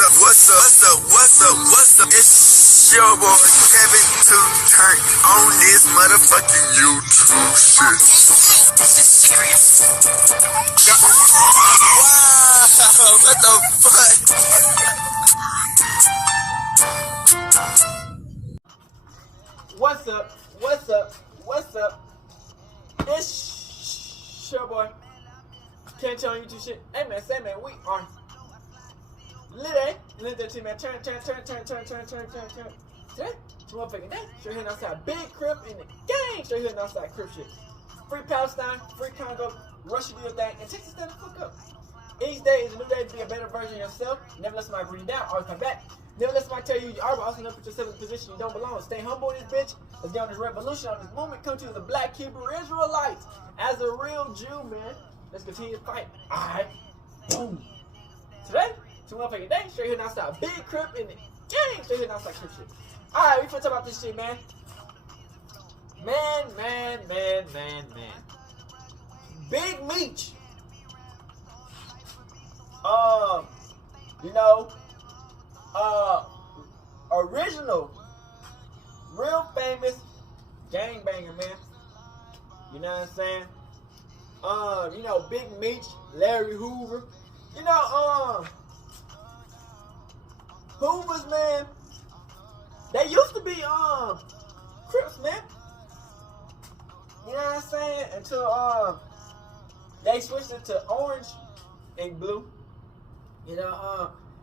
What's up? It's your boy Kevin to turn on this motherfucking YouTube shit. This is serious. Wow, what the fuck? What's up? It's your boy. Can't tell you YouTube shit. Hey man, say man, we are lit that team man. Turn. Today, it's motherfucking day. Straight here outside. Big crib in the gang. Straight here outside crib shit. Free Palestine, free Congo, Russia do your thing, and Texas stand the fuck up. Each day is a new day to be a better version of yourself. Never let somebody bring you down, always come back. Never let somebody tell you you are, but also never put yourself in a position you don't belong. Stay humble in this bitch. Let's get on this revolution, on this movement. Come to the Black Hebrew Israelites. As a real Jew, man, let's continue to fight. Alright. Boom. Today, it's a motherfucking day. Straight here outside. Big crib in the gang. Straight here outside crib shit. Alright, we finna talk about this shit, man. Man. Big Meech. Original, real famous gangbanger, man. You know what I'm saying? Big Meech, Larry Hoover. Hoovers, man. They used to be Crips, man. You know what I'm saying? Until they switched it to orange and blue.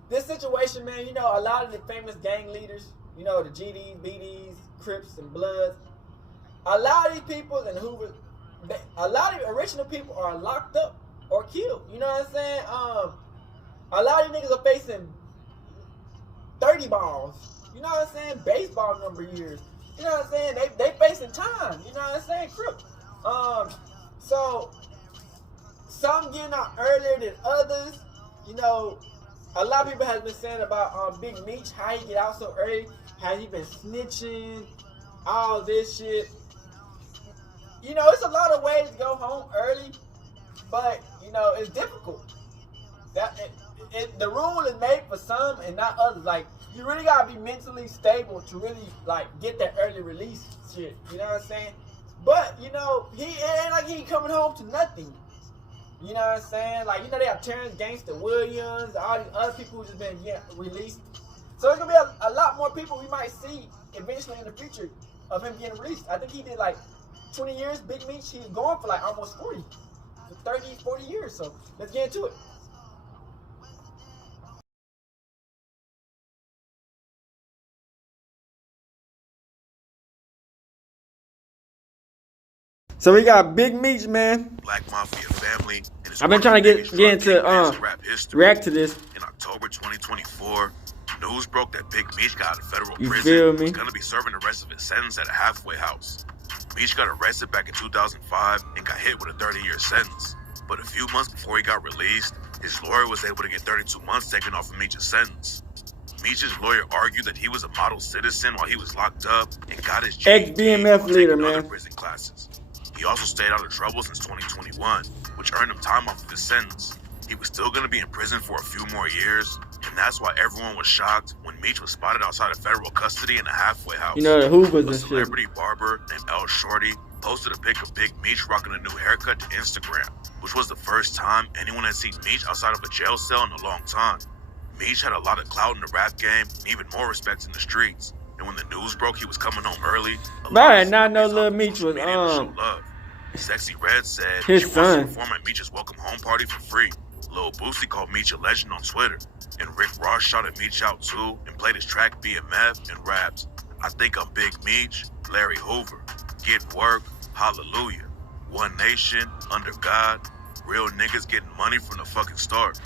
This situation, man, a lot of the famous gang leaders, the GDs, BDs, Crips, and Bloods, a lot of these people and Hoover, a lot of the original people are locked up or killed. You know what I'm saying? A lot of these niggas are facing 30 balls. You know what I'm saying? Baseball number years. You know what I'm saying? They facing time. You know what I'm saying? Crip. So some getting out earlier than others. A lot of people has been saying about Big Meech, how he get out so early, how he been snitching, all this shit. It's a lot of ways to go home early, but it's difficult. The rule is made for some and not others. Like, you really gotta be mentally stable to really get that early release shit. You know what I'm saying? But it ain't like he coming home to nothing. You know what I'm saying? They have Terrence Gangster Williams, all these other people who just been released. So there's gonna be a lot more people we might see eventually in the future of him getting released. I think he did 20 years, Big Meech. He's going for almost 40, 30, 40 years. So let's get into it. So we got Big Meech, man. Black Mafia family. I've been trying to get into react to this. In October 2024, news broke that Big Meech got out of federal You prison. feel me? He's gonna be serving the rest of his sentence at a halfway house. Meech got arrested back in 2005 and got hit with a 30-year sentence. But a few months before he got released, his lawyer was able to get 32 months taken off of Meech's sentence. Meech's lawyer argued that he was a model citizen while he was locked up and got his ex-BMF leader, man. Prison classes. He also stayed out of trouble since 2021, which earned him time off of his sentence. He was still going to be in prison for a few more years, and that's why everyone was shocked when Meech was spotted outside of federal custody in a halfway house. The Hoovers and A shit. celebrity barber named El Shorty posted a pic of Big Meech rocking a new haircut to Instagram, which was the first time anyone had seen Meech outside of a jail cell in a long time. Meech had a lot of clout in the rap game and even more respect in the streets. And when the news broke he was coming home early, I did not know Lil Meech was Sexy Red said his she son. wants to perform at Meech's welcome home party for free. Lil Boosie called Meech a legend on Twitter, and Rick Ross shouted Meech out too and played his track BMF and raps. I think I'm Big Meech, Larry Hoover, get work, hallelujah, one nation, under God, real niggas getting money from the fucking start.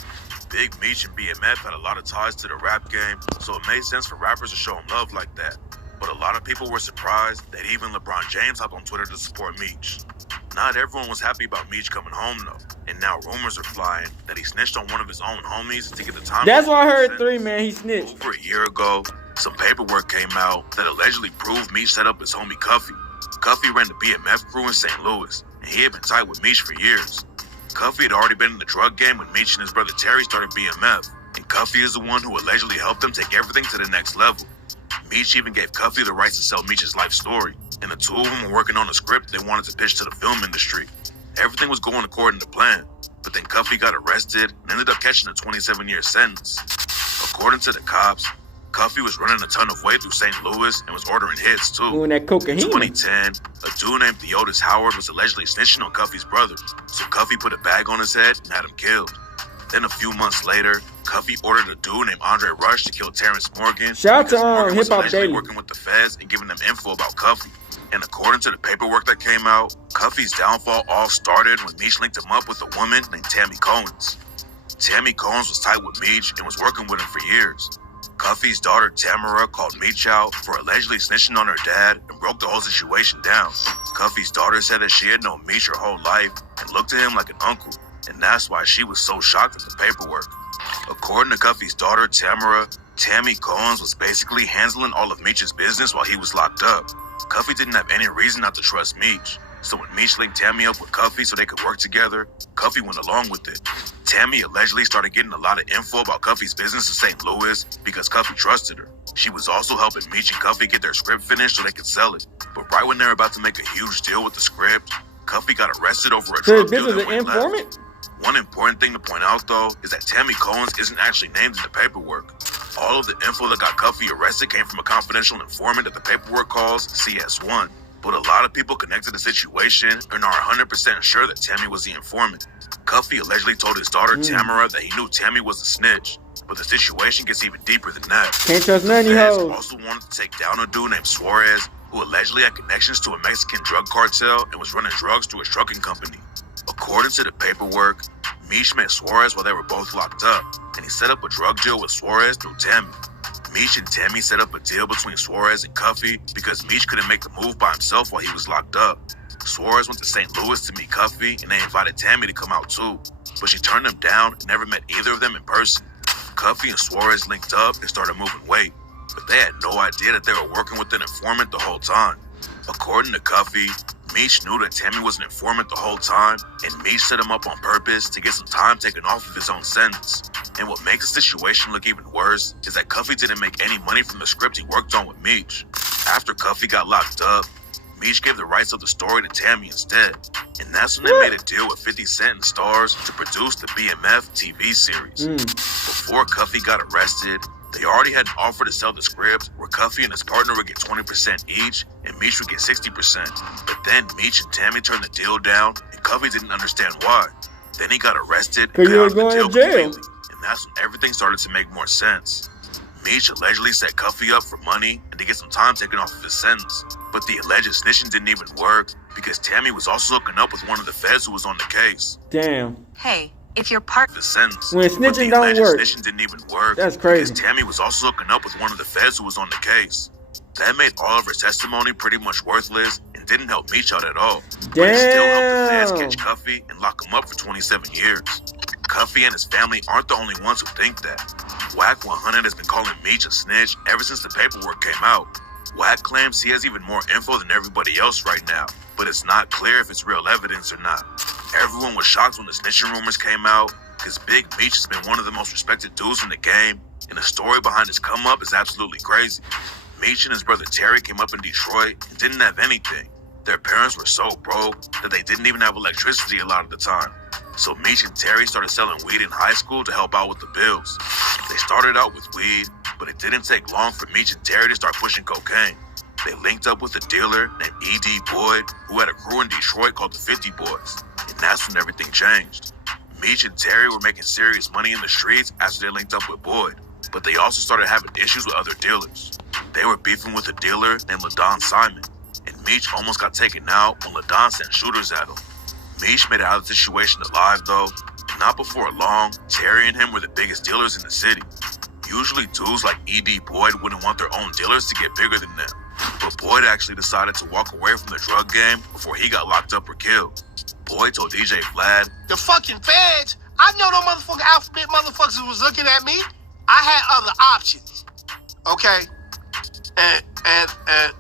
Big Meech and BMF had a lot of ties to the rap game, so it made sense for rappers to show him love like that. But a lot of people were surprised that even LeBron James hopped on Twitter to support Meech. Not everyone was happy about Meech coming home though, and now rumors are flying that he snitched on one of his own homies to get the time. That's why I heard 3, man. He snitched. Over a year ago, some paperwork came out that allegedly proved Meech set up his homie Cuffy. Cuffy ran the BMF crew in St. Louis, and he had been tight with Meech for years. Cuffy had already been in the drug game when Meech and his brother Terry started BMF, and Cuffy Cuffy is the one who allegedly helped them take everything to the next level. Meech even gave Cuffy the rights to sell Meech's life story, and the two of them were working on a script they wanted to pitch to the film industry. Everything was going according to plan, but then Cuffy got arrested and ended up catching a 27-year sentence. According to the cops, Cuffy was running a ton of weight through St. Louis and was ordering hits too. Doing that cocaine. In 2010, a dude named Theodis Howard was allegedly snitching on Cuffy's brother, so Cuffy put a bag on his head and had him killed. Then a few months later, Cuffy ordered a dude named Andre Rush to kill Terrence Morgan. Shout out to Hip Hop Daily. Working with the feds and giving them info about Cuffy. And according to the paperwork that came out, Cuffy's downfall all started when Meech linked him up with a woman named Tammy Cohens. Tammy Cohens was tight with Meech and was working with him for years. Cuffy's daughter Tamara called Meech out for allegedly snitching on her dad and broke the whole situation down. Cuffy's daughter said that she had known Meech her whole life and looked at him like an uncle, and that's why she was so shocked at the paperwork. According to Cuffy's daughter Tamara, Tammy Cohens was basically handling all of Meech's business while he was locked up. Cuffy didn't have any reason not to trust Meech, so when Meech linked Tammy up with Cuffy so they could work together, Cuffy went along with it. Tammy allegedly started getting a lot of info about Cuffy's business in St. Louis because Cuffy trusted her. She was also helping Meech and Cuffy get their script finished so they could sell it. But right when they were about to make a huge deal with the script, Cuffy got arrested over a drug deal that went left. One important thing to point out, though, is that Tammy Cohens isn't actually named in the paperwork. All of the info that got Cuffy arrested came from a confidential informant that the paperwork calls CS1. But a lot of people connected the situation and are 100% sure that Tammy was the informant. Cuffy allegedly told his daughter Tamara that he knew Tammy was a snitch, but the situation gets even deeper than that. Can't trust none of you hoes. Also wanted to take down a dude named Suarez, who allegedly had connections to a Mexican drug cartel and was running drugs through his trucking company. According to the paperwork, Meech met Suarez while they were both locked up, and he set up a drug deal with Suarez through Tammy. Meech and Tammy set up a deal between Suarez and Cuffy because Meech couldn't make the move by himself while he was locked up. Suarez went to St. Louis to meet Cuffy, and they invited Tammy to come out too, but she turned him down and never met either of them in person. Cuffy and Suarez linked up and started moving weight, but they had no idea that they were working with an informant the whole time. According to Cuffy, Meech knew that Tammy was an informant the whole time, and Meech set him up on purpose to get some time taken off of his own sentence. And what makes the situation look even worse is that Cuffy didn't make any money from the script he worked on with Meech. After Cuffy got locked up, Meech gave the rights of the story to Tammy instead, and that's when they made a deal with 50 Cent and Stars to produce the BMF TV series. Before Cuffy got arrested, they already had an offer to sell the script where Cuffy and his partner would get 20% each and Meech would get 60%. But then Meech and Tammy turned the deal down and Cuffy didn't understand why. Then he got arrested and got out of the deal completely, and that's when everything started to make more sense. Meech allegedly set Cuffy up for money and to get some time taken off of his sentence. But the alleged snitching didn't even work because Tammy was also hooking up with one of the feds who was on the case. Damn. Hey, if you're part of the sentence. When snitching don't work. Snitching didn't even work. That's crazy. Because Tammy was also hooking up with one of the feds who was on the case. That made all of her testimony pretty much worthless and didn't help Meech out at all. Damn. But it still helped the feds catch Cuffy and lock him up for 27 years. Cuffy and his family aren't the only ones who think that. Wack 100 has been calling Meech a snitch ever since the paperwork came out. Wack claims he has even more info than everybody else right now, but it's not clear if it's real evidence or not. Everyone was shocked when the snitching rumors came out, because Big Meech has been one of the most respected dudes in the game, and the story behind his come up is absolutely crazy. Meech and his brother Terry came up in Detroit and didn't have anything. Their parents were so broke that they didn't even have electricity a lot of the time. So Meech and Terry started selling weed in high school to help out with the bills. They started out with weed, but it didn't take long for Meech and Terry to start pushing cocaine. They linked up with a dealer named E.D. Boyd, who had a crew in Detroit called the 50 Boys, and that's when everything changed. Meech and Terry were making serious money in the streets after they linked up with Boyd, but they also started having issues with other dealers. They were beefing with a dealer named LaDon Simon, and Meech almost got taken out when LaDon sent shooters at him. Meech made it out of the situation alive though, and not before long, Terry and him were the biggest dealers in the city. Usually dudes like E.D. Boyd wouldn't want their own dealers to get bigger than them, but Boyd actually decided to walk away from the drug game before he got locked up or killed. Boyd told DJ Vlad, "The fucking feds, I know them motherfucking alphabet motherfuckers was looking at me. I had other options, okay? And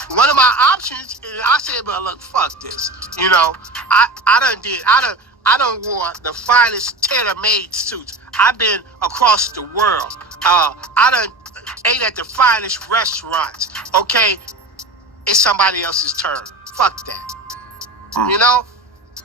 one of my options, I said, but look, fuck this. You know, I done wore the finest tailor-made suits. I've been across the world. I done ate at the finest restaurants. Okay, it's somebody else's turn. Fuck that. You know,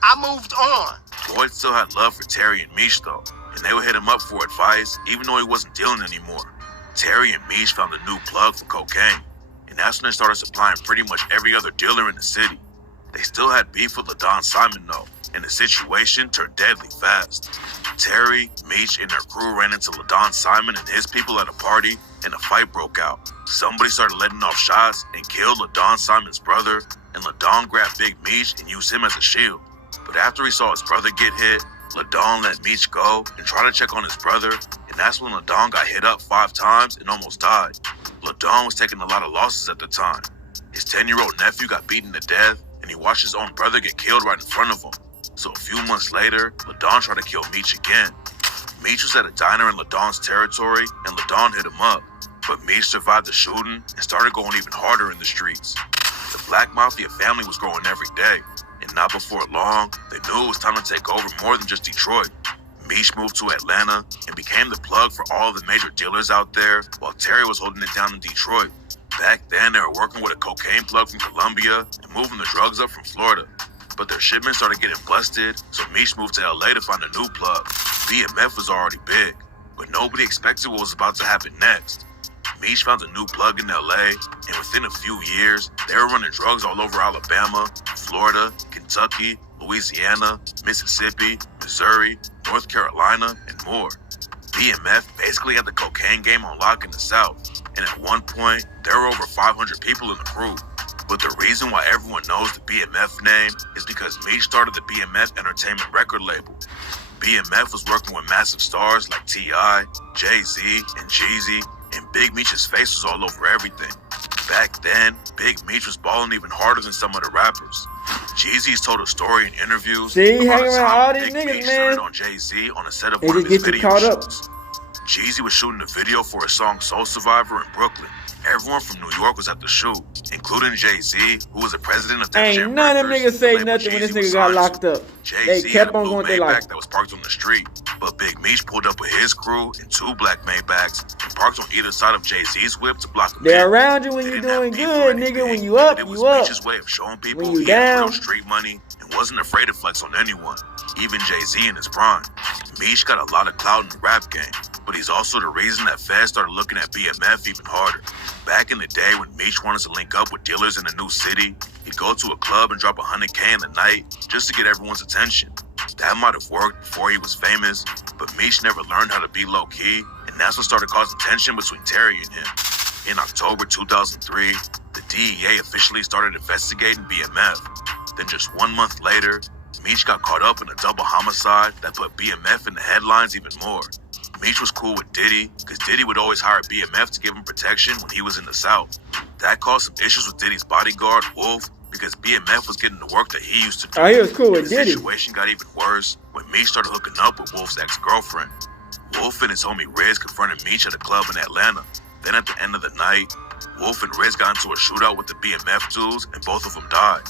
I moved on. Lloyd still had love for Terry and Meech though, and they would hit him up for advice even though he wasn't dealing anymore. Terry and Meech found a new plug for cocaine, and that's when they started supplying pretty much every other dealer in the city. They still had beef with LaDon Simon though, and the situation turned deadly fast. Terry, Meech, and their crew ran into LaDon Simon and his people at a party, and a fight broke out. Somebody started letting off shots and killed LaDon Simon's brother, and LaDon grabbed Big Meech and used him as a shield. But after he saw his brother get hit, LaDon let Meech go and tried to check on his brother, and that's when LaDon got hit up 5 times and almost died. LaDon was taking a lot of losses at the time. His 10-year-old nephew got beaten to death, and he watched his own brother get killed right in front of him. So a few months later, LaDon tried to kill Meech again. Meech was at a diner in LaDon's territory, and LaDon hit him up. But Meech survived the shooting and started going even harder in the streets. The Black Mafia family was growing every day, and not before long, they knew it was time to take over more than just Detroit. Meech moved to Atlanta and became the plug for all the major dealers out there, while Terry was holding it down in Detroit. Back then, they were working with a cocaine plug from Colombia and moving the drugs up from Florida. But their shipments started getting busted, so Meech moved to LA to find a new plug. BMF was already big, but nobody expected what was about to happen next. Meech found a new plug in LA, and within a few years, they were running drugs all over Alabama, Florida, Kentucky, Louisiana, Mississippi, Missouri, North Carolina, and more. BMF basically had the cocaine game on lock in the South, and at one point, there were over 500 people in the crew. But the reason why everyone knows the BMF name is because Meech started the BMF Entertainment record label. BMF was working with massive stars like T.I., Jay-Z, and Jeezy, and Big Meech's face was all over everything. Back then, Big Meech was balling even harder than some of the rappers. Jeezy's told a story in interviews See, about hanging a around time all when these Big niggas, Meech man. turned on Jay-Z on a set of They one of just his get you video caught up. shoots. Jeezy was shooting a video for his song Soul Survivor in Brooklyn. Everyone from New York was at the shoot, including Jay-Z, who was the president of Def Ain't Jam none of them Records, niggas say the label nothing when this Jeezy was nigga got signed locked to. up. Jay-Z They had kept a on blue going with their Maybach life. that was parked on the street, but Big Meech pulled up with his crew and 2 black Maybachs and parked on either side of Jay-Z's whip to block him They're in. around you when They you didn't have doing beef or good, anything, nigga. When you up, but it was you up. Meech's way of showing people When you he had down. real street money and wasn't afraid to flex on anyone, even Jay-Z in his prime. Meech got a lot of clout in the rap game, but he's also the reason that feds started looking at BMF even harder. Back in the day when Meech wanted to link up with dealers in a new city, he'd go to a club and drop $100K in the night just to get everyone's attention. That might have worked before he was famous, but Meech never learned how to be low-key, and that's what started causing tension between Terry and him. In October 2003, the DEA officially started investigating BMF. Then just 1 month later, Meech got caught up in a double homicide that put BMF in the headlines even more. Meech was cool with Diddy, because Diddy would always hire BMF to give him protection when he was in the South. That caused some issues with Diddy's bodyguard, Wolf, because BMF was getting the work that he used to do. Oh, he was cool with The Diddy. situation got even worse when Meech started hooking up with Wolf's ex-girlfriend. Wolf and his homie Riz confronted Meech at a club in Atlanta. Then at the end of the night, Wolf and Riz got into a shootout with the BMF dudes, and both of them died.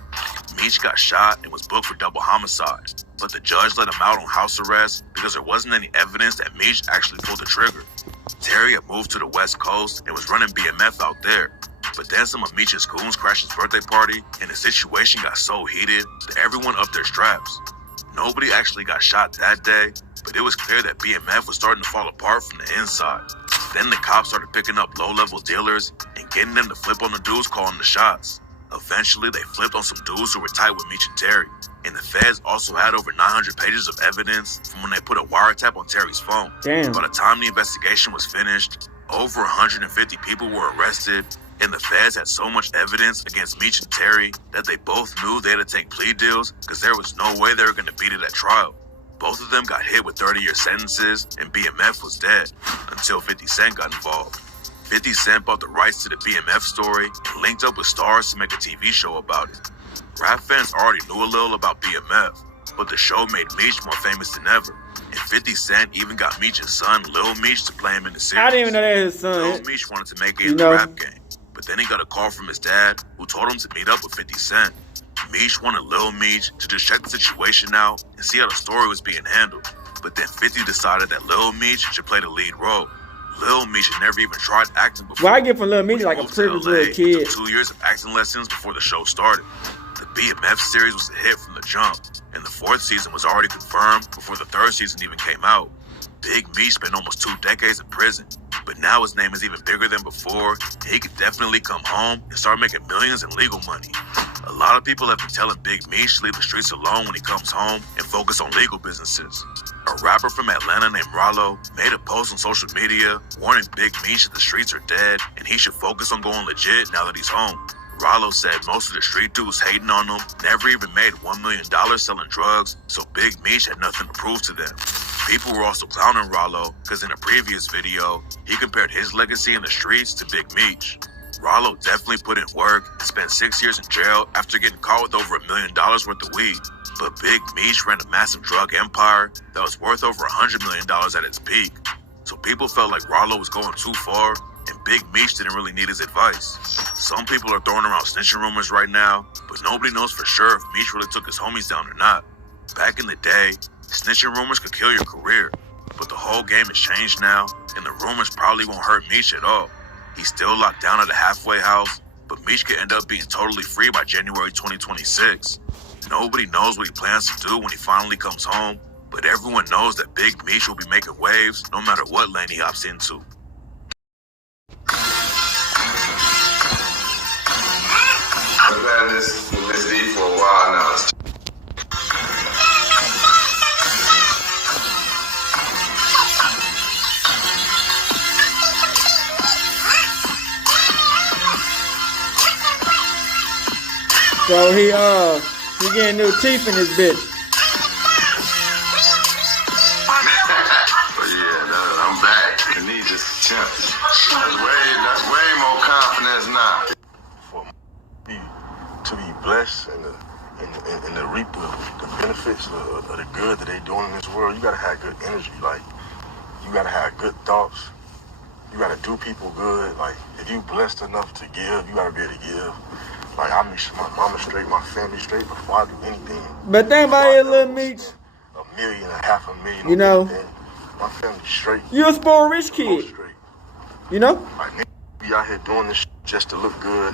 Meech got shot and was booked for double homicide, but the judge let him out on house arrest because there wasn't any evidence that Meech actually pulled the trigger. Terry had moved to the West Coast and was running BMF out there, but then some of Meech's goons crashed his birthday party, and the situation got so heated that everyone upped their straps. Nobody actually got shot that day, but it was clear that BMF was starting to fall apart from the inside. Then the cops started picking up low-level dealers and getting them to flip on the dudes calling the shots. Eventually, they flipped on some dudes who were tight with Meech and Terry, and the feds also had over 900 pages of evidence from when they put a wiretap on Terry's phone. Damn. By the time the investigation was finished, over 150 people were arrested, and the feds had so much evidence against Meech and Terry that they both knew they had to take plea deals because there was no way they were going to beat it at trial. Both of them got hit with 30-year sentences, and BMF was dead until 50 Cent got involved. 50 Cent bought the rights to the BMF story and linked up with stars to make a TV show about it. Rap fans already knew a little about BMF, but the show made Meech more famous than ever. And 50 Cent even got Meech's son, Lil Meech, to play him in the series. I didn't even know that was his Lil son. Meech wanted to make it You in the know. rap game, but then he got a call from his dad, who told him to meet up with 50 Cent. Meech wanted Lil Meech to just check the situation out and see how the story was being handled, but But then 50 decided that Lil Meech should play the lead role. Lil Meech had never even tried acting before. Well, I get from Lil Meech like a privileged little kid. Took 2 years of acting lessons before the show started. The BMF series was a hit from the jump, and the 4th season was already confirmed before the 3rd season even came out. Big Meech spent almost 2 decades in prison, but now his name is even bigger than before, and he could definitely come home and start making millions in legal money. A lot of people have been telling Big Meech to leave the streets alone when he comes home and focus on legal businesses. A rapper from Atlanta named Rollo made a post on social media warning Big Meech that the streets are dead and he should focus on going legit now that he's home. Rollo said most of the street dudes hating on him never even made $1 million selling drugs, so Big Meech had nothing to prove to them. People were also clowning Rollo because in a previous video, he compared his legacy in the streets to Big Meech. Rollo definitely put in work and spent 6 years in jail after getting caught with over $1 million worth of weed. But Big Meech ran a massive drug empire that was worth over $100 million at its peak. So people felt like Rollo was going too far, and Big Meech didn't really need his advice. Some people are throwing around snitching rumors right now, but nobody knows for sure if Meech really took his homies down or not. Back in the day, snitching rumors could kill your career, but the whole game has changed now, and the rumors probably won't hurt Meech at all. He's still locked down at a halfway house, but Meech could end up being totally free by January 2026. Nobody knows what he plans to do when he finally comes home, but everyone knows that Big Meech will be making waves no matter what lane he hops into. I've had this beef for a while now. So he getting new teeth in his bitch. But yeah, I'm back. And these just chimps. That's way more confidence now. To be blessed and to reap the benefits of the good that they doing in this world, you gotta have good energy. Like, you gotta have good thoughts. You gotta do people good. Like, if you blessed enough to give, you gotta be able to give. Like, I make sure my mama straight, my family straight before I do anything. But think about it, Lil Meech. $1 million, $500,000. You know, anything. My family straight. You a spoiled rich kid. Straight. You know? Like, niggas be out here doing this shit just to look good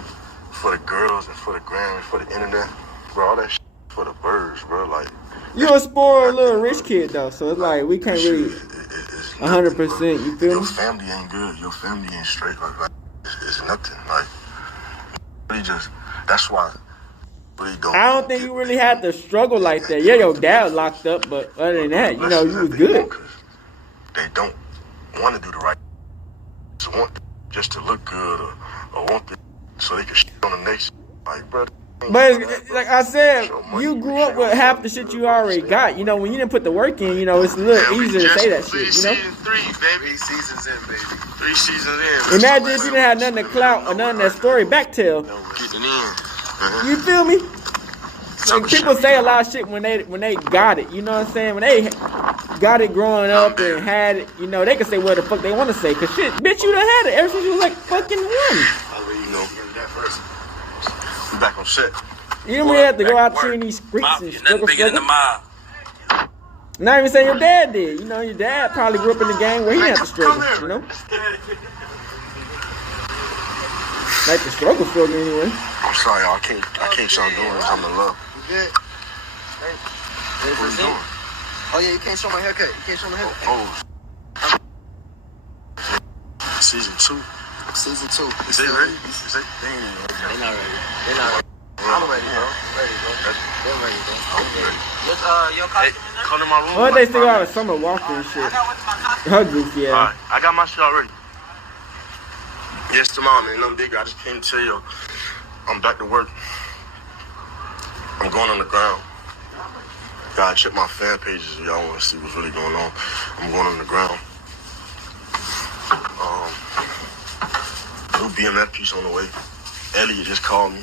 for the girls and for the gram and for the internet. Bro, all that shit for the birds, bro. Like, You a spoiled little rich kid though, so it's like we can't really 100%. You feel Your me? family ain't good. Your family ain't straight. Like it's nothing. Like, really just. That's why. Really don't. I don't think you really had to struggle like that. Yeah, your dad was locked up, but other than that, you know, you was good. They don't want to do the right. Just want just to look good or want to, so they can shit on the next. Like, bro. But it's, like I said, you grew up with half the shit you already got. You know, when you didn't put the work in, you know, it's a little easier to say that shit, you know? Season 3, baby. 3 seasons in, baby. 3 seasons in. Imagine if you didn't have nothing to clout or none of that story back tell. Getting in. You feel me? Like, people say a lot of shit when they got it, you know what I'm saying? When they got it growing up and had it, you know, they can say what the fuck they want to say. Cause shit, bitch, you done had it ever since you was like fucking 1. You know, that first. We back on set. You don't really have to go out here in these streets and struggle. Not even saying your dad did. You know, your dad probably grew up in the gang where he had to struggle, you know? Like the struggle anyway. I'm sorry, y'all. I can't show I'm doing this. I'm in love. You good? What are you doing? Oh yeah, you can't show my haircut. You can't show my haircut. Oh. Season 2. Season 2. Is they ready? Is they? They not ready. They not ready. I'm ready, bro. Ready, bro. They're ready, bro. I'm ready. Your costume in there? Come to my room. Well, they still out of summer walking and shit. Her goofy ass. Alright, I got my shit already. Yes, tomorrow, man. Nothing bigger. I just came to tell you, I'm back to work. I'm going on the ground. Gotta check my fan pages if y'all want to see what's really going on. I'm going on the ground. New BMF piece on the way. Elliot just called me.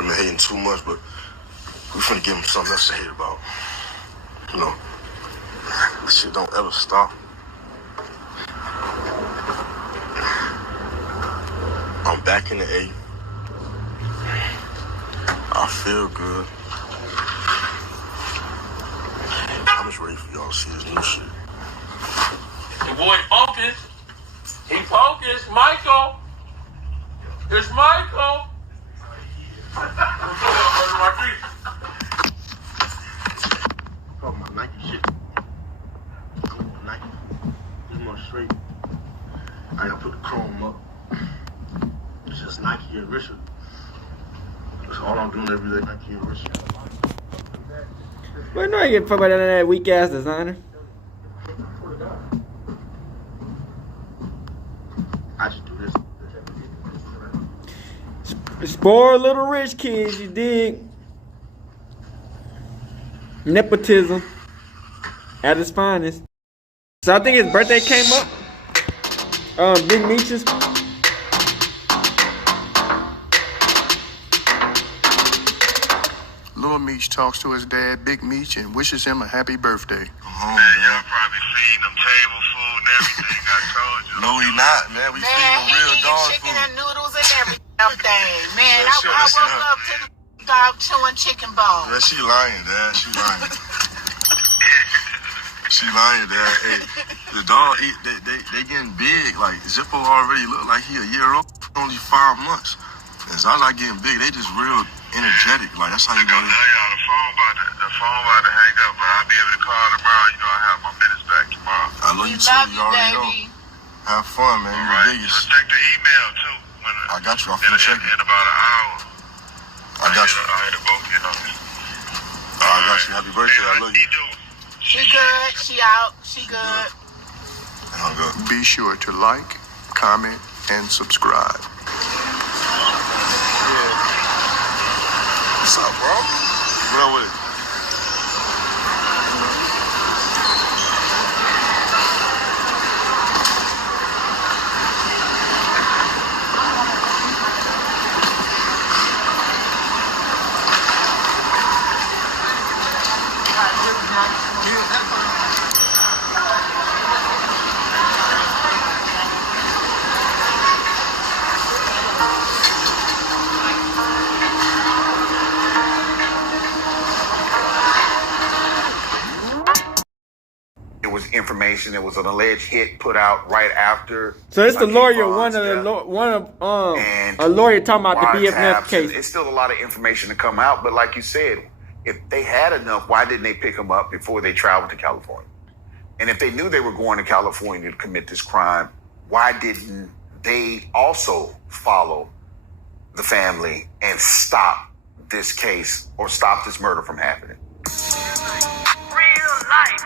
I'm hating too much, but we finna give him something else to hate about. You know, this shit don't ever stop. I'm back in the A. I feel good. I'm just ready for y'all to see this new shit. The boy focused. He focused. Michael. It's Michael. Oh, my Nike shit. I want Nike. This more straight. I gotta put the chrome up. It's just Nike and Richard. That's all I'm doing every day, Nike and Richard. Well, no, I get fucked by that weak ass designer. I just do this. Spoil little rich kids, you dig? Nepotism at its finest. So I think his birthday came up. Big Meech's. Lil Meech talks to his dad, Big Meech, and wishes him a happy birthday. Man, y'all probably feeding them table food and everything. I told you. No, we not, man. We feeding them real dog chicken food. and noodles and everything. Man, Yeah, I sure, woke up to the dog chewing chicken bones. Yeah, she lying, Dad. She lying. She lying, Dad. Hey, the dog, they getting big. Like, Zippo already look like he a year old. Only 5 months. And Zaza getting big. They just real energetic. Like, that's how you know they... The phone about to hang up, but I'll be able to call tomorrow. You know, I have my minutes back tomorrow. I love you too. You already know. Have fun, man. You're the biggest. Check the email, too. I got you. I'm finna check it. In about an hour. I got you. I had to both get on it. I got you. Happy birthday. I love you. She good. She out. She good. I'm good. Be sure to like, comment, and subscribe. What's up, bro? What up with it? Information. There was an alleged hit put out right after. So it's the lawyer, and a lawyer talking about the BFF wiretaps, case. It's still a lot of information to come out, but like you said, if they had enough, why didn't they pick them up before they traveled to California? And if they knew they were going to California to commit this crime, why didn't they also follow the family and stop this case or stop this murder from happening? Real life.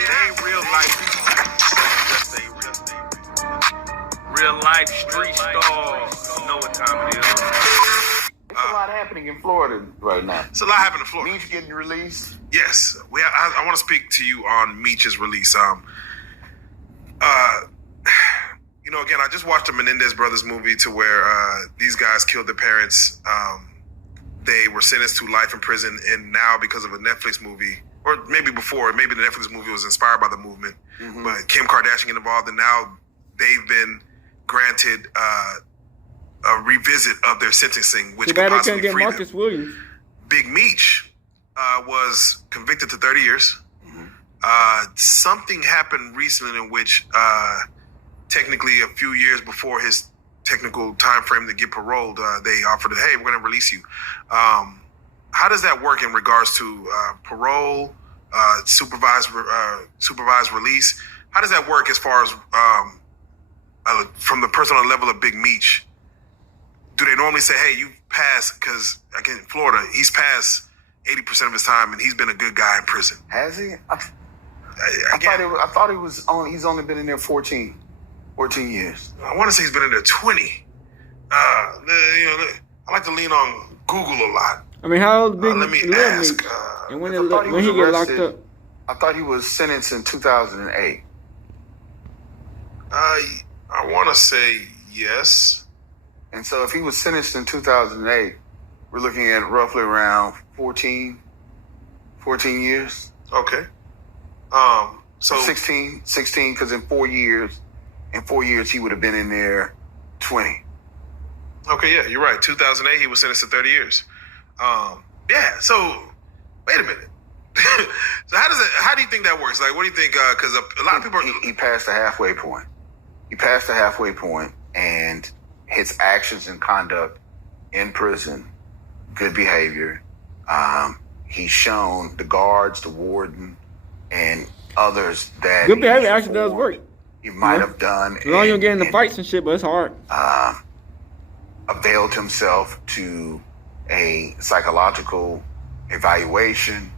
It ain't real life. Real life street stars. You know what time it is. There's a lot happening in Florida right now. It's a lot happening in Florida. Meech getting released. Yes, I want to speak to you on Meech's release. You know, again, I just watched the Menendez brothers movie to where these guys killed their parents. They were sentenced to life in prison, and now because of a Netflix movie, or maybe before, maybe the Netflix movie was inspired by the movement, but Kim Kardashian get involved, and now they've been granted a revisit of their sentencing, which could possibly free them. Marcus Williams. Big Meech was convicted to 30 years. Something happened recently in which technically a few years before his technical time frame to get paroled, they offered, hey, we're going to release you. How does that work in regards to parole, supervised release? How does that work as far as from the personal level of Big Meech? Do they normally say, hey, you passed, because again, in Florida, he's passed 80% of his time and he's been a good guy in prison? Has he? I thought he's only been in there 14 years. I want to say he's been in there 20. I like to lean on Google a lot. I mean, how old Big Let me Lil ask. Meech? And when I he get locked up? I thought he was sentenced in 2008. I want to say yes. And so if he was sentenced in 2008, we're looking at roughly around 14 years. Okay. So 16, because in 4 years he would have been in there 20. Okay, yeah, you're right. 2008, he was sentenced to 30 years. Yeah. So, wait a minute. So how do you think that works? Like, what do you think? Because a lot of people he passed the halfway point. He passed the halfway point, and his actions and conduct in prison, good behavior. He's shown the guards, the warden, and others that Good behavior actually does work. He might have done. As long as you don't get in the fights and shit, but it's hard. Availed himself to a psychological evaluation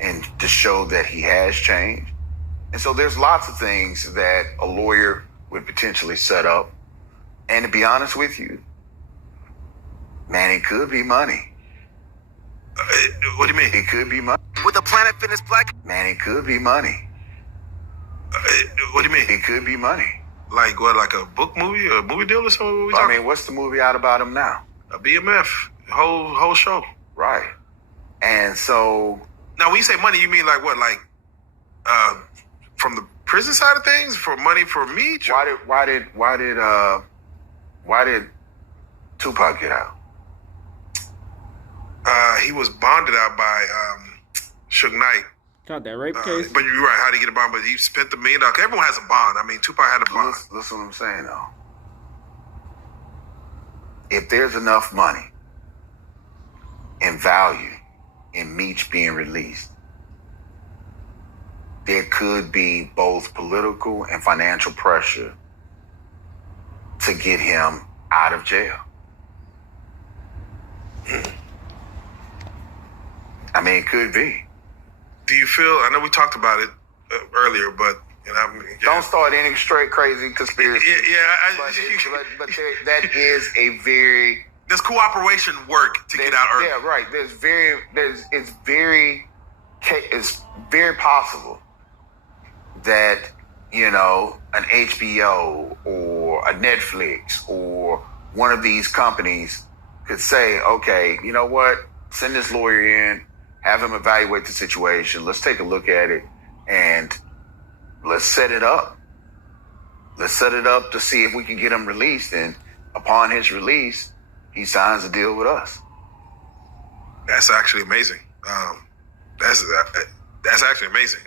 and to show that he has changed. And so there's lots of things that a lawyer would potentially set up. And to be honest with you, man, it could be money. What do you mean? It could be money. With the Planet Fitness Black. Man, it could be money. What do you mean? It could be money. Like what? Like a book movie, or a movie deal, or something? I mean, what's the movie out about him now? A BMF, whole show. Right. And so now, when you say money, you mean like what? Like from the prison side of things, for money for Meech? Why did Tupac get out? He was bonded out by Suge Knight. Got that rape case. But you're right. How did he get a bond? But he spent $1 million. Everyone has a bond. I mean, Tupac had a bond. Listen what I'm saying, though. If there's enough money and value in Meech being released, there could be both political and financial pressure to get him out of jail. I mean, it could be. Do you feel? I know we talked about it earlier, but don't start any straight crazy conspiracy. But that is a very. Does cooperation work to get out early? Yeah, right. It's very possible that an HBO or a Netflix or one of these companies could say, okay, you know what? Send this lawyer in. Have him evaluate the situation. Let's take a look at it and let's set it up. Let's set it up to see if we can get him released. And upon his release, he signs a deal with us. That's actually amazing. That's actually amazing.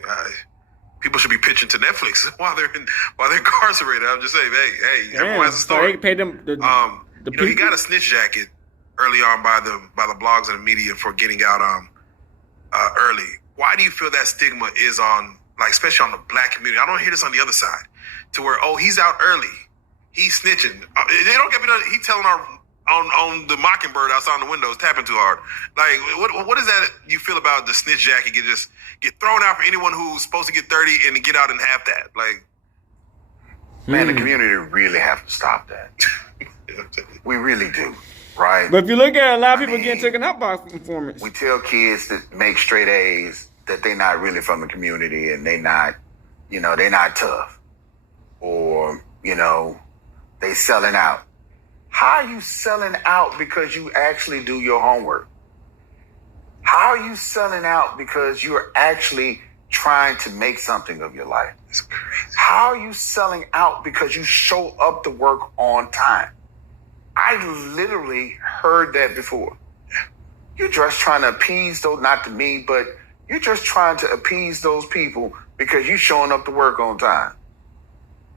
People should be pitching to Netflix while they're incarcerated. I'm just saying, hey, everyone has a story. So they pay them he got a snitch jacket early on by the blogs and the media for getting out early. Why do you feel that stigma is on, like, especially on the black community? I don't hear this on the other side, to where, he's out early, he's snitching. They don't get me. He telling on the Mockingbird outside on the windows, tapping too hard. Like, what is that you feel about the snitch jacket get thrown out for anyone who's supposed to get 30 and get out in half that? Like, man, the community really have to stop that. We really do. Right. But if you look at it, a lot of people getting taken out by performance. We tell kids that make straight A's that they're not really from the community and they're not tough. Or, they selling out. How are you selling out because you actually do your homework? How are you selling out because you're actually trying to make something of your life? It's crazy. How are you selling out because you show up to work on time? I literally heard that before. You're just trying to appease those, not to me, but you're just trying to appease those people because you showing up to work on time.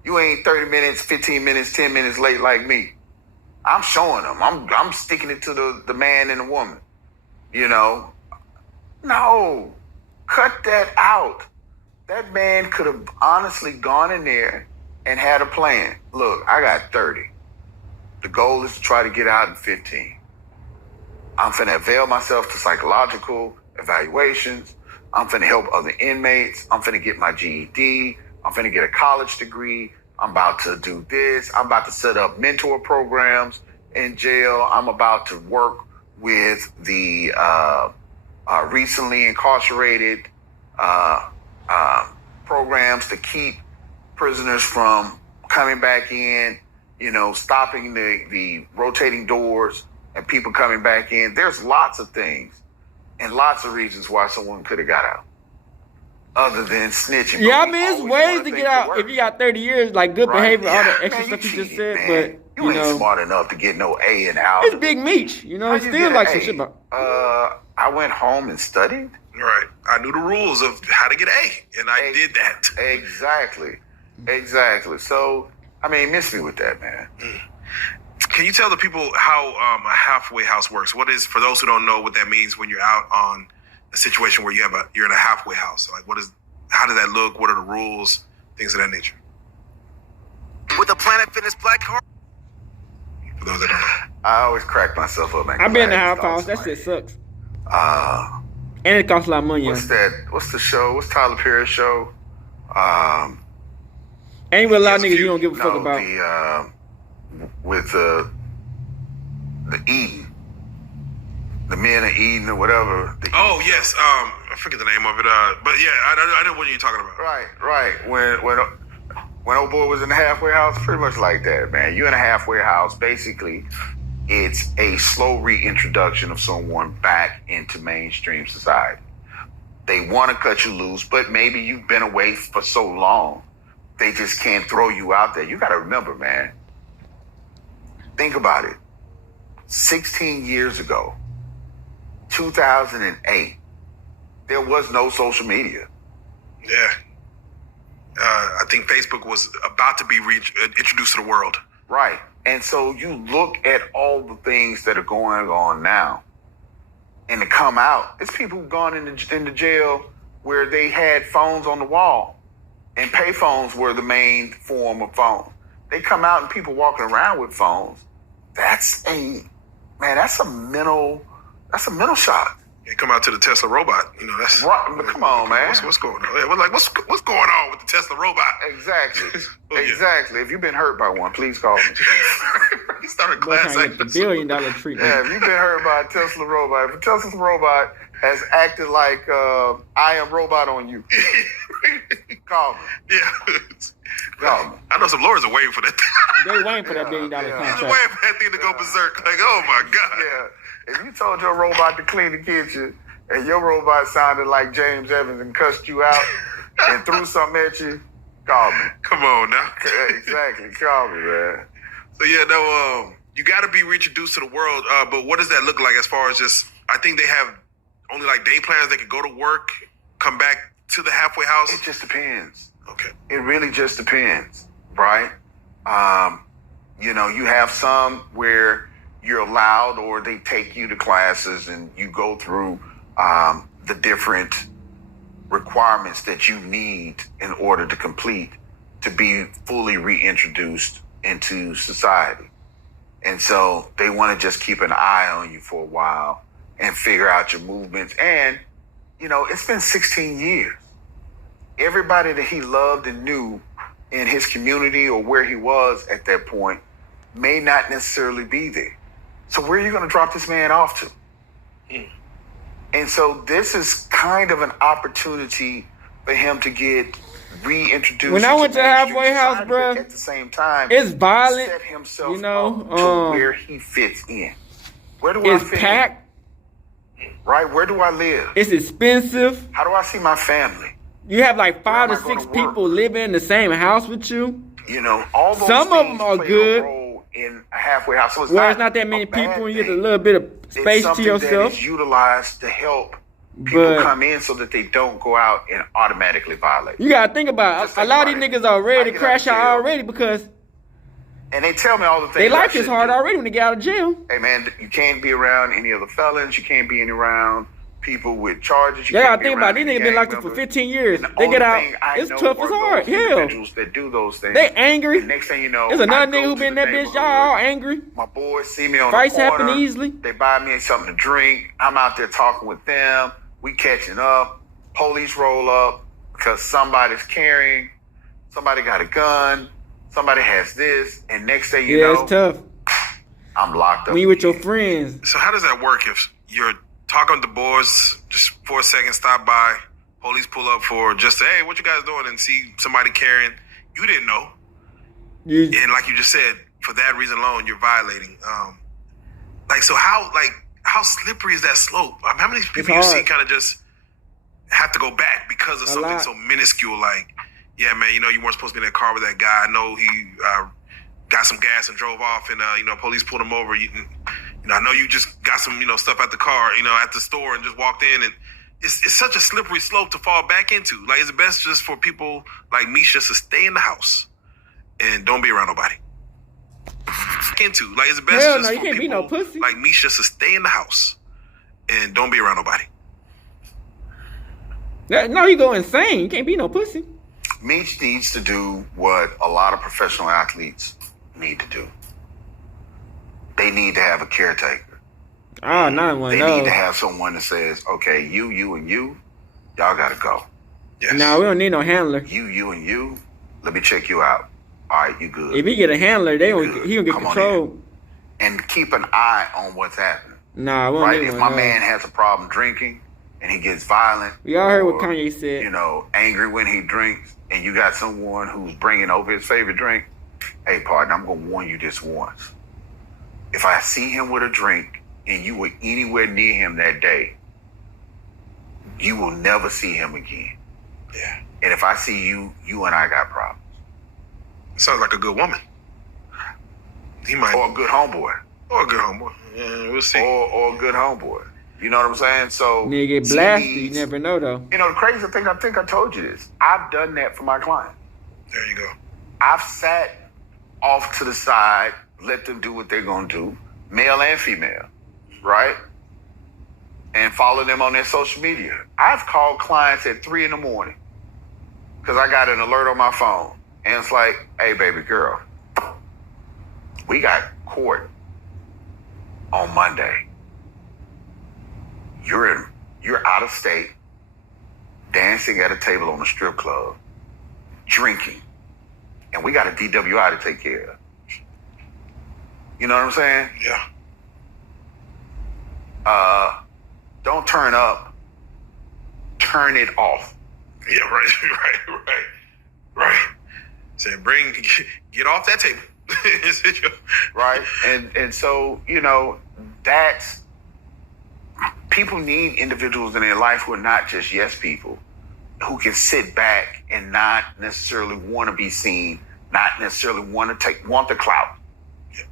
You ain't 30 minutes, 15 minutes, 10 minutes late like me. I'm showing them. I'm sticking it to the man and the woman. No, cut that out. That man could have honestly gone in there and had a plan. Look, I got 30. The goal is to try to get out in 15. I'm finna avail myself to psychological evaluations. I'm finna help other inmates. I'm finna get my GED. I'm finna get a college degree. I'm about to do this. I'm about to set up mentor programs in jail. I'm about to work with the recently incarcerated programs to keep prisoners from coming back in, stopping the rotating doors and people coming back in. There's lots of things and lots of reasons why someone could have got out other than snitching. Yeah, I mean, it's ways to get out if you got 30 years, like good behavior, all the extra stuff you just said. Man. You ain't smart enough to get no A in algebra. It's Big Meech. You know, he still like some shit about. I went home and studied. Right. I knew the rules of how to get A, and I did that. Exactly. So, I mean, miss me with that, man. Can you tell the people how a halfway house works? What is, for those who don't know what that means, when you're out on a situation where you're in a halfway house? Like, how does that look? What are the rules? Things of that nature. With the Planet Fitness Black Card. For those that don't know. I always crack myself up, man. I've been in the half house. That shit sucks. And it costs a lot of money. What's the show? What's Tyler Perry's show? Ain't with a lot of niggas you don't give a fuck about. With the Eden. The men are Eden or whatever. Yes. I forget the name of it. But yeah, I know what you're talking about. Right. When old boy was in the halfway house, pretty much like that, man. You in a halfway house, basically, it's a slow reintroduction of someone back into mainstream society. They want to cut you loose, but maybe you've been away for so long, they just can't throw you out there. You got to remember, man. Think about it. 16 years ago, 2008, there was no social media. Yeah. I think Facebook was about to be introduced to the world. Right. And so you look at all the things that are going on now, and to come out, it's people who've gone into jail where they had phones on the wall, and pay phones were the main form of phone. They come out and people walking around with phones. That's a mental shot. They come out to the Tesla robot. You know, that's right. But come on, man. What's going on? What's going on with the Tesla robot? Exactly. Exactly. If you've been hurt by one, please call me. He started class act. The $1 billion treatment. Yeah, if you've been hurt by a Tesla robot, if a Tesla robot has acted like I am robot on you, call me. Yeah. Call me. I know some lawyers are waiting for that. They waiting for that $1 billion contract. They're waiting for that thing to go berserk. Like, oh my God. Yeah. If you told your robot to clean the kitchen and your robot sounded like James Evans and cussed you out and threw something at you, call me. Come on now. Exactly. Call me, man. So yeah, no, you got to be reintroduced to the world. But what does that look like as far as just, I think they have only like day plans. They could go to work, come back to the halfway house. It just depends. Okay. It really just depends, right? You have some where you're allowed, or they take you to classes and you go through the different requirements that you need in order to complete to be fully reintroduced into society. And so they want to just keep an eye on you for a while and figure out your movements. And, it's been 16 years. Everybody that he loved and knew in his community or where he was at that point may not necessarily be there. So where are you going to drop this man off to? And so this is kind of an opportunity for him to get reintroduced. When I went to halfway house, bro, at the same time, it's violent. Set himself up to where he fits in. Where do I fit packed. In? Right? Where do I live? It's expensive. How do I see my family? You have like 5 to 6 people living in the same house with you. All those some of them are good. In a halfway house, so it's it's not that many people, and you get a little bit of space to yourself. It's utilized to help people come in so that they don't go out and automatically violate. You gotta think about it. A lot of these niggas are ready to crash out already because. And they tell me all the things. They like this hard already when they get out of jail. Hey man, you can't be around any other felons. You can't be around people with charges. You gotta think about it. These niggas been locked up for 15 years. They get out. It's tough as hard. Hell. That do those things. They angry. And next thing you know, there's another nigga who been in that bitch. Y'all all angry. My boys see me on fights the corner. happen easily. They buy me something to drink. I'm out there talking with them. We catching up. Police roll up because somebody's carrying. Somebody got a gun. Somebody has this. And next thing you know, it's tough. I'm locked up. When you with your friends. So how does that work if you're talking to the boys, just for a second, stop by, police pull up for just, hey, what you guys doing, and see somebody carrying, you didn't know. And like you just said, for that reason alone, you're violating. So how slippery is that slope? How many people you see kind of just have to go back because of something so minuscule like, yeah, man, you weren't supposed to be in that car with that guy. I know he got some gas and drove off, and police pulled him over. I know you just got some stuff at the car, at the store, and just walked in, and it's such a slippery slope to fall back into. Like, it's best just for people like Meech just to stay in the house and don't be around nobody. It's best Hell just no, you for can't be people no pussy. like Meech just to stay in the house and don't be around nobody. No, you go insane. You can't be no pussy. Meech needs to do what a lot of professional athletes need to do. They need to have a caretaker. Oh, not one. They No. need to have someone that says, okay, you, and you, y'all got to go. Yes. No, we don't need no handler. You, and you, let me check you out. All right, you good. If he get a handler, he gonna get Come on control. And keep an eye on what's happening. Nah, we don't Right? need If one. my No. man has a problem drinking and he gets violent. We all heard what or, Kanye said. Angry when he drinks, and you got someone who's bringing over his favorite drink, hey, partner, I'm going to warn you this once. If I see him with a drink and you were anywhere near him that day, you will never see him again. Yeah. And if I see you, you and I got problems. Sounds like a good woman. He might. Or a good homeboy. Or a good homeboy. Yeah, we'll see. Or a good homeboy. You know what I'm saying? So Nigga get blasted, you never know though. The crazy thing, I think I told you this. I've done that for my client. There you go. I've sat off to the side, let them do what they're going to do, male and female, right? And follow them on their social media. I've called clients at 3 a.m. because I got an alert on my phone. And it's like, hey, baby girl, we got court on Monday. You're out of state, dancing at a table on a strip club, drinking, and we got a DWI to take care of. You know what I'm saying? Yeah. Don't turn up. Turn it off. Yeah, right. Saying, get off that table. Right? And so, that's, people need individuals in their life who are not just yes people, who can sit back and not necessarily want to be seen, not necessarily want the clout. Yeah.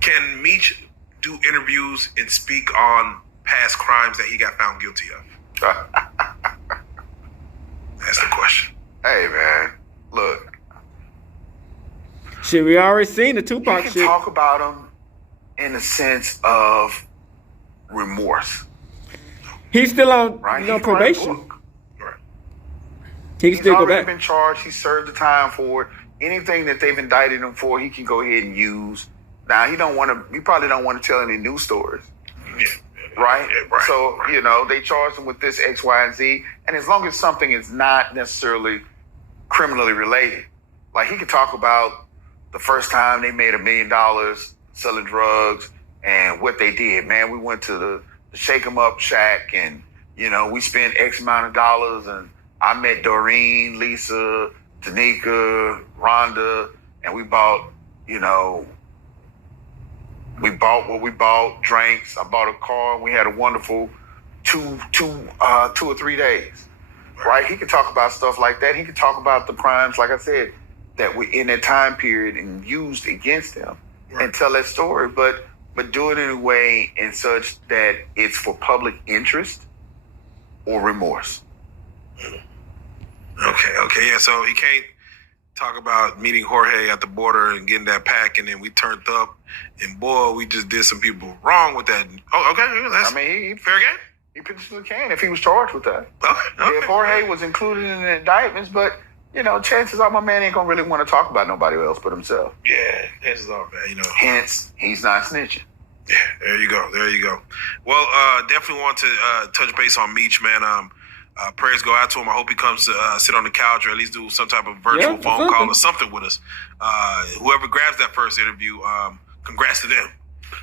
Can Meech do interviews and speak on past crimes that he got found guilty of? That's the question. Hey, man, look. Shit, we already seen the Tupac You can shit. talk about him in the sense of remorse. He's still on Right? no He can write a probation. book. Right. He can He's still go already back. been charged. He served the time for it. Anything that they've indicted him for, he can go ahead and use. Now, he probably don't want to tell any news stories. Yeah. Right? Yeah, right. So, they charged him with this X, Y, and Z. And as long as something is not necessarily criminally related, like he could talk about the first time they made $1 million selling drugs and what they did. Man, we went to the Shake 'em Up Shack and, we spent X amount of dollars and I met Doreen, Lisa, Tanika, Rhonda, and we bought, we bought what we bought, drinks. I bought a car. And we had a wonderful 2 or 3 days, right? He could talk about stuff like that. He could talk about the crimes, like I said, that were in that time period and used against them, right, and tell that story. But do it in a way in such that it's for public interest or remorse. Okay, yeah. So he can't talk about meeting Jorge at the border and getting that pack, and then we turned up, and boy, we just did some people wrong with that. Oh, okay, that's he fair game. He potentially can if he was charged with that. Okay. If Jorge was included in the indictments, but chances are my man ain't gonna really want to talk about nobody else but himself. Yeah, chances are, man. Hence, he's not snitching. Yeah, there you go. Well, definitely want to touch base on Meech, man. Prayers go out to him. I hope he comes to sit on the couch or at least do some type of virtual phone call or something with us. Whoever grabs that first interview, congrats to them.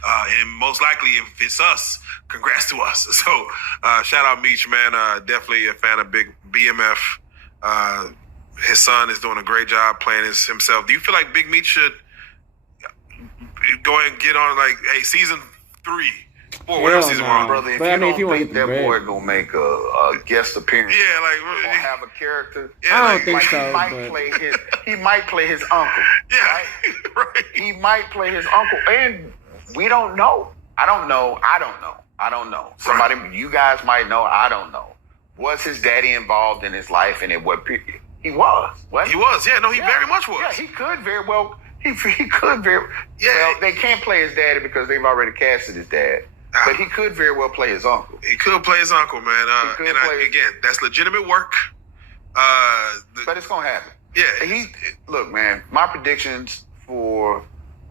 And most likely, if it's us, congrats to us. So, shout out Meech, man. Definitely a fan of Big BMF. His son is doing a great job playing himself. Do you feel like Big Meech should go and get on, season 3, 4, whatever season we're on? Brother, if But you I mean, if don't you want think to that bread. boy gonna make a guest appearance. Yeah, Or have a character. Yeah, I don't think Like so. he might but- play his uncle. Yeah, Right? right. He might play his uncle, and we don't know. I don't know. Somebody, you guys might know. I don't know. Was his daddy involved in his life, and at what period? He was. He was. Yeah, no, he very much was. Yeah, he could very well. He could very. Yeah. Well, they can't play his daddy because they've already casted his dad. But he could very well play his uncle. He could play his uncle, man. Again, that's legitimate work. But it's gonna happen. Yeah. Look, man. My predictions for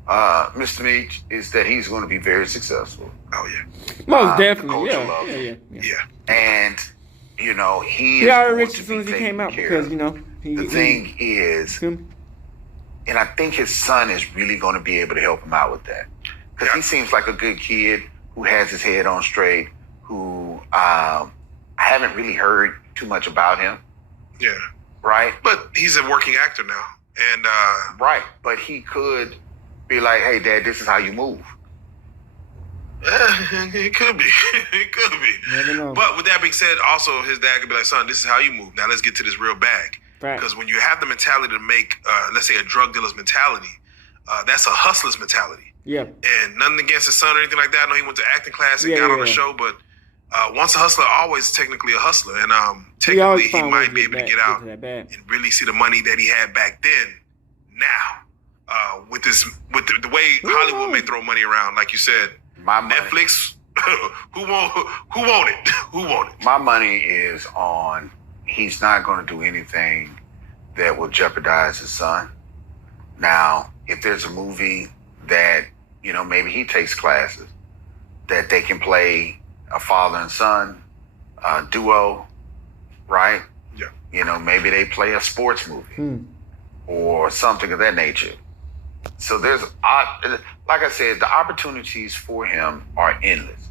Mr. Meech is that he's going to be very successful. Oh yeah. Most definitely. culture Yeah. loves Yeah. And you know he He is already going rich to as soon as be he came taken out care because of. The thing is, and I think his son is really going to be able to help him out with that because he seems like a good kid who has his head on straight. Who I haven't really heard too much about him. Yeah. Right. But he's a working actor now, and right. But he could be like, "Hey, Dad, this is how you move." It could be. It could be. Never know. But with that being said, also his dad could be like, "Son, this is how you move. Now let's get to this real bag." Because when you have the mentality to make, let's say, a drug dealer's mentality, that's a hustler's mentality. Yeah. And nothing against his son or anything like that. I know he went to acting class and Yeah, got yeah, on the yeah. show, but once a hustler, always technically a hustler. And technically, he might be able to get out and really see the money that he had back then. Now, with the way Hollywood may throw money around, like you said, my money. Netflix, who want it? Who want it? My money is on. He's not going to do anything that will jeopardize his son. Now, if there's a movie that, you know, maybe he takes classes, that they can play a father and son duo, right? Yeah. You know, maybe they play a sports movie or something of that nature. So there's, like I said, the opportunities for him are endless.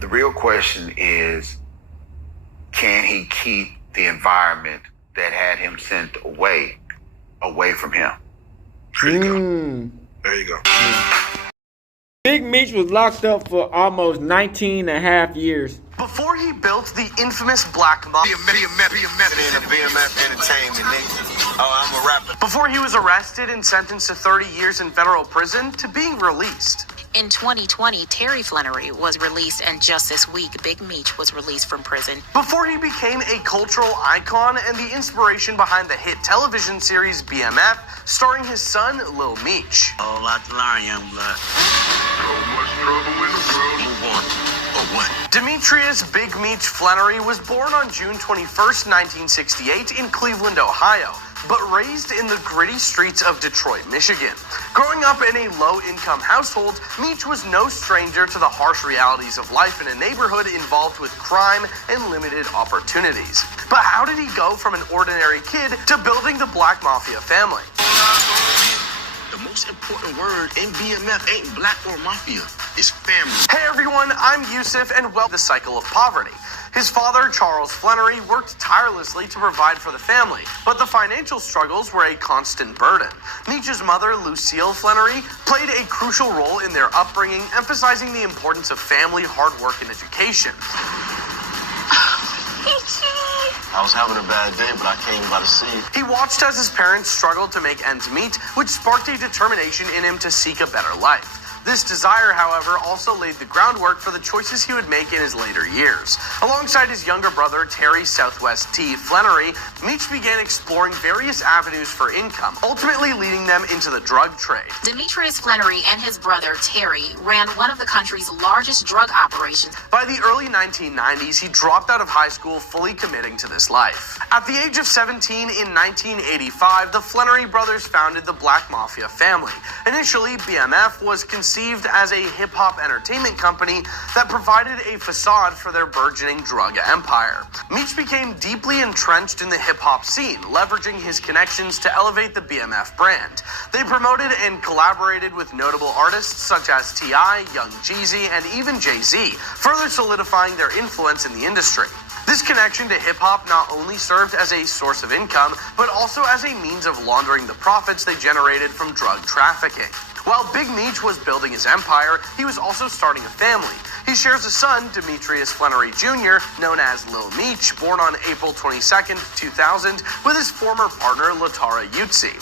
The real question is, can he keep the environment that had him sent away from him? There you go. There you go. Big Meech was locked up for almost 19 and a half years. Before he built the infamous Black Mafia. BMF Entertainment, nigga. Oh, I'm a rapper. Before he was arrested and sentenced to 30 years in federal prison to being released. In 2020, Terry Flannery was released, and just this week, Big Meech was released from prison. Before he became a cultural icon and the inspiration behind the hit television series BMF, starring his son, Lil Meech. A whole lot to learn, young blood. So much trouble in the world. Move on. But what? Demetrius Big Meech Flannery was born on June 21st, 1968 in Cleveland, Ohio, but raised in the gritty streets of Detroit, Michigan. Growing up in a low-income household, Meech was no stranger to the harsh realities of life in a neighborhood involved with crime and limited opportunities. But how did he go from an ordinary kid to building the Black Mafia family? The most important word in BMF ain't black or mafia. It's family. Hey everyone, I'm Yusuf, and welcome to the cycle of poverty. His father, Charles Flannery, worked tirelessly to provide for the family, but the financial struggles were a constant burden. Meech's mother, Lucille Flannery, played a crucial role in their upbringing, emphasizing the importance of family, hard work, and education. I was having a bad day, but I came by to see you. He watched as his parents struggled to make ends meet, which sparked a determination in him to seek a better life. This desire, however, also laid the groundwork for the choices he would make in his later years. Alongside his younger brother, Terry Southwest T. Flannery, Meech began exploring various avenues for income, ultimately leading them into the drug trade. Demetrius Flannery and his brother, Terry, ran one of the country's largest drug operations. By the early 1990s, he dropped out of high school, fully committing to this life. At the age of 17 in 1985, the Flannery brothers founded the Black Mafia family. Initially, BMF was conceived as a hip-hop entertainment company that provided a facade for their burgeoning drug empire. Meech became deeply entrenched in the hip-hop scene, leveraging his connections to elevate the BMF brand. They promoted and collaborated with notable artists such as T.I., Young Jeezy, and even Jay-Z, further solidifying their influence in the industry. This connection to hip-hop not only served as a source of income, but also as a means of laundering the profits they generated from drug trafficking. While Big Meech was building his empire, he was also starting a family. He shares a son, Demetrius Flannery Jr., known as Lil Meech, born on April 22nd, 2000, with his former partner, Latara Utsi.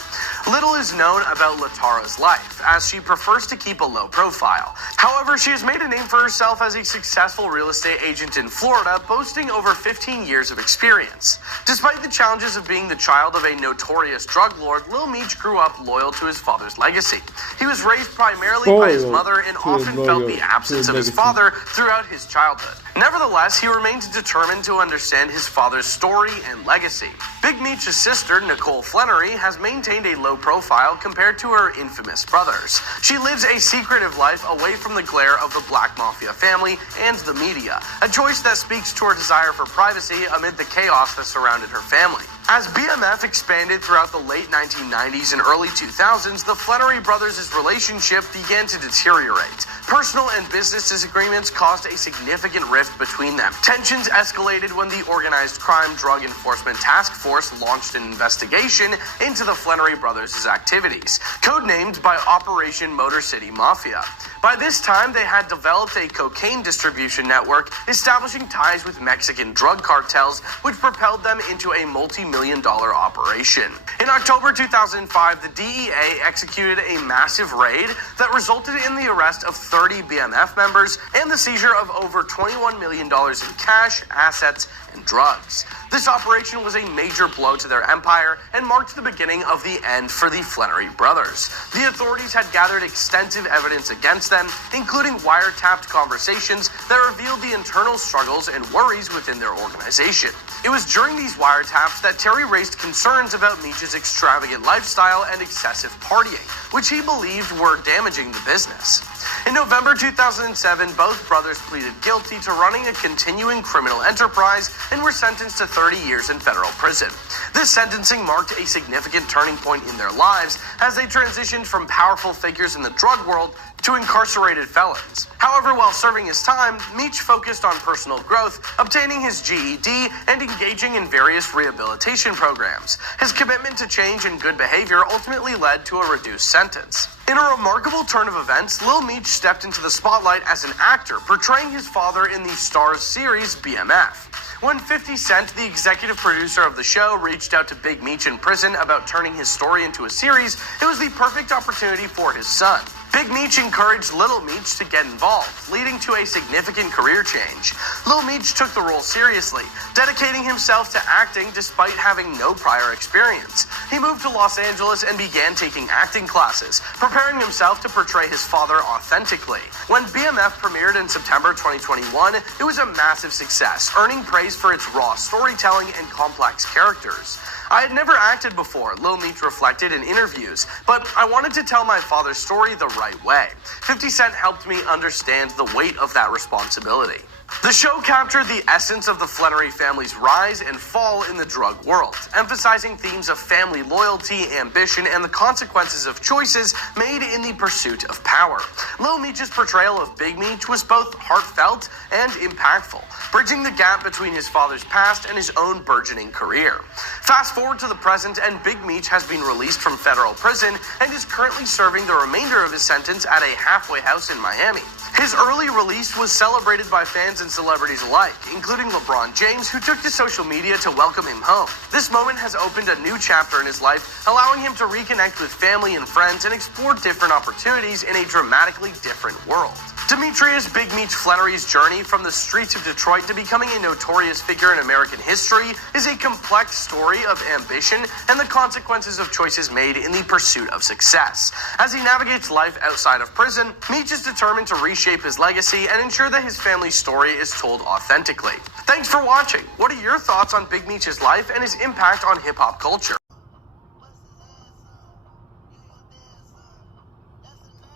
Little is known about Latara's life, as she prefers to keep a low profile. However, she has made a name for herself as a successful real estate agent in Florida, boasting over 15 years of experience. Despite the challenges of being the child of a notorious drug lord, Lil Meech grew up loyal to his father's legacy. He was raised primarily by his mother and often felt the absence of his father throughout his childhood. Nevertheless, he remained determined to understand his father's story and legacy. Big Meech's sister, Nicole Flannery, has maintained a low profile compared to her infamous brothers. She lives a secretive life away from the glare of the Black Mafia family and the media, a choice that speaks to her desire for privacy amid the chaos that surrounded her family. As BMF expanded throughout the late 1990s and early 2000s, the Flannery brothers' relationship began to deteriorate. Personal and business disagreements caused a significant rift between them. Tensions escalated when the Organized Crime Drug Enforcement Task Force launched an investigation into the Flannery brothers' activities, codenamed by Operation Motor City Mafia. By this time, they had developed a cocaine distribution network, establishing ties with Mexican drug cartels, which propelled them into a multi-million-dollar operation. In October 2005, the DEA executed a massive raid that resulted in the arrest of 30 BMF members and the seizure of over $21 million in cash, assets, and drugs. This operation was a major blow to their empire and marked the beginning of the end for the Flannery brothers. The authorities had gathered extensive evidence against them, including wiretapped conversations that revealed the internal struggles and worries within their organization. It was during these wiretaps that Terry raised concerns about Meech's extravagant lifestyle and excessive partying, which he believed were damaging the business. In November 2007, both brothers pleaded guilty to running a continuing criminal enterprise and were sentenced to 30 years in federal prison. This sentencing marked a significant turning point in their lives as they transitioned from powerful figures in the drug world to incarcerated felons. However, while serving his time, Meech focused on personal growth, obtaining his GED, and engaging in various rehabilitation programs. His commitment to change and good behavior ultimately led to a reduced sentence. In a remarkable turn of events, Lil Meech stepped into the spotlight as an actor, portraying his father in the Starz series BMF. When 50 Cent, the executive producer of the show, reached out to Big Meech in prison about turning his story into a series, it was the perfect opportunity for his son. Big Meech encouraged Little Meech to get involved, leading to a significant career change. Lil Meech took the role seriously, dedicating himself to acting despite having no prior experience. He moved to Los Angeles and began taking acting classes, preparing himself to portray his father authentically. When BMF premiered in September 2021, it was a massive success, earning praise for its raw storytelling and complex characters. I had never acted before, Lil Meech reflected in interviews, but I wanted to tell my father's story the right way. 50 Cent helped me understand the weight of that responsibility. The show captured the essence of the Flannery family's rise and fall in the drug world, emphasizing themes of family loyalty, ambition, and the consequences of choices made in the pursuit of power. Lil Meech's portrayal of Big Meech was both heartfelt and impactful, bridging the gap between his father's past and his own burgeoning career. Fast forward to the present, and Big Meech has been released from federal prison and is currently serving the remainder of his sentence at a halfway house in Miami. His early release was celebrated by fans and celebrities alike, including LeBron James, who took to social media to welcome him home. This moment has opened a new chapter in his life, allowing him to reconnect with family and friends and explore different opportunities in a dramatically different world. Demetrius Big Meech Flannery's journey from the streets of Detroit to becoming a notorious figure in American history is a complex story of ambition and the consequences of choices made in the pursuit of success. As he navigates life outside of prison, Meech is determined to reshape his legacy and ensure that his family's story is told authentically. Thanks for watching. What are your thoughts on Big Meech's life and his impact on hip-hop culture?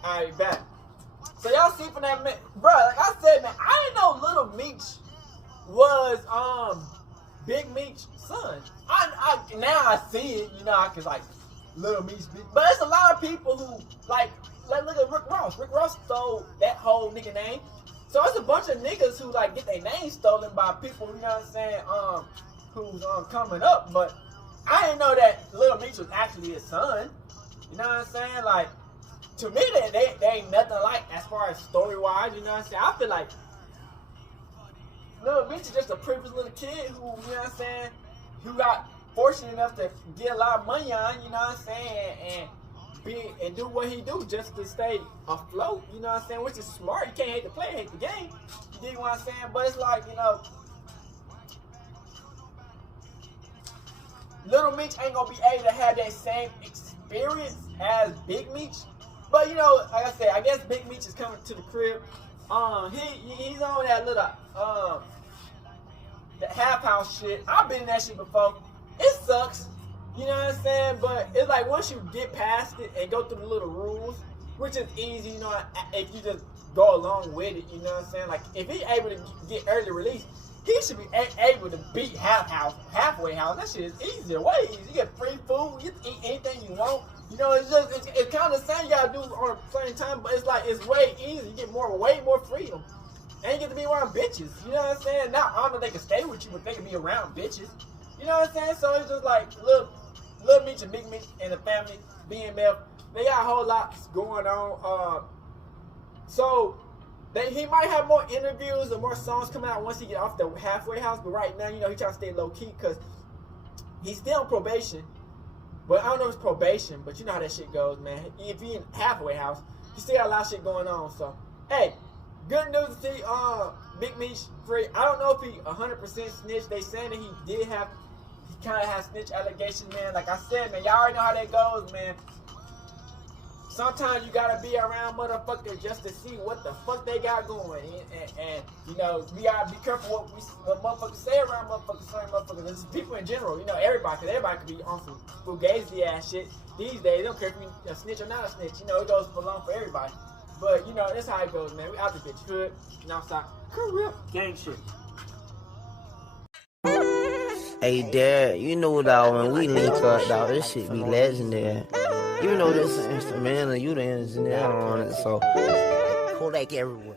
Alright, back. So y'all see from that man, bro, like I said, man, I didn't know Little Meech was Big Meech's son. I now I see it, you know, I can like Little Meech, but there's a lot of people who like look at Rick Ross. Rick Ross stole that whole nigga name. So it's a bunch of niggas who like get their name stolen by people, you know what I'm saying, who's coming up. But I didn't know that Little Meech was actually his son. You know what I'm saying? Like, to me, they ain't nothing like as far as story wise. You know what I'm saying? I feel like Lil Meech is just a privileged little kid who, you know what I'm saying, who got fortunate enough to get a lot of money on, you know what I'm saying, and do what he do just to stay afloat, you know what I'm saying, which is smart. You can't hate the play, hate the game. You dig what I'm saying? But it's like, you know, Little Meech ain't gonna be able to have that same experience as Big Meech. But you know, like I said, I guess Big Meech is coming to the crib. He's on that little the half house shit. I've been in that shit before. It sucks. You know what I'm saying? But it's like once you get past it and go through the little rules, which is easy, you know, if you just go along with it, you know what I'm saying? Like if he's able to get early release, he should be able to beat halfway house. That shit is easier, way easier. You get free food, you can eat anything you want. You know, it's kind of the same you gotta do on the same time, but it's like it's way easier. You get way more freedom, and you get to be around bitches. You know what I'm saying? Now I don't know if they can stay with you, but they can be around bitches. You know what I'm saying? So it's just like Lil Meech and Big Meech and the family, BMF, they got a whole lot going on. So he might have more interviews and more songs coming out once he get off the halfway house. But right now, you know, he trying to stay low key because he's still on probation. But I don't know if it's probation, but you know how that shit goes, man. If he in halfway house, he still got a lot of shit going on. So, hey, good news to see Big Meech free. I don't know if he 100% snitched. They saying that he kind of has snitch allegations, man. Like I said, man, y'all already know how that goes, man. Sometimes you gotta be around motherfuckers just to see what the fuck they got going. And you know, we gotta be careful what motherfuckers say around motherfuckers, certain motherfuckers. This is people in general, you know, everybody, because everybody could be on some fugazi ass shit these days. They don't care if you a snitch or not a snitch. You know, it goes along for everybody. But, you know, that's how it goes, man. We out the bitch hood, and outside, career gang shit. Hey, Dad, you know, dog, when we link up, dog, this shit be legendary. You know this is instrumental, you the engineer on it, so Kodak everywhere.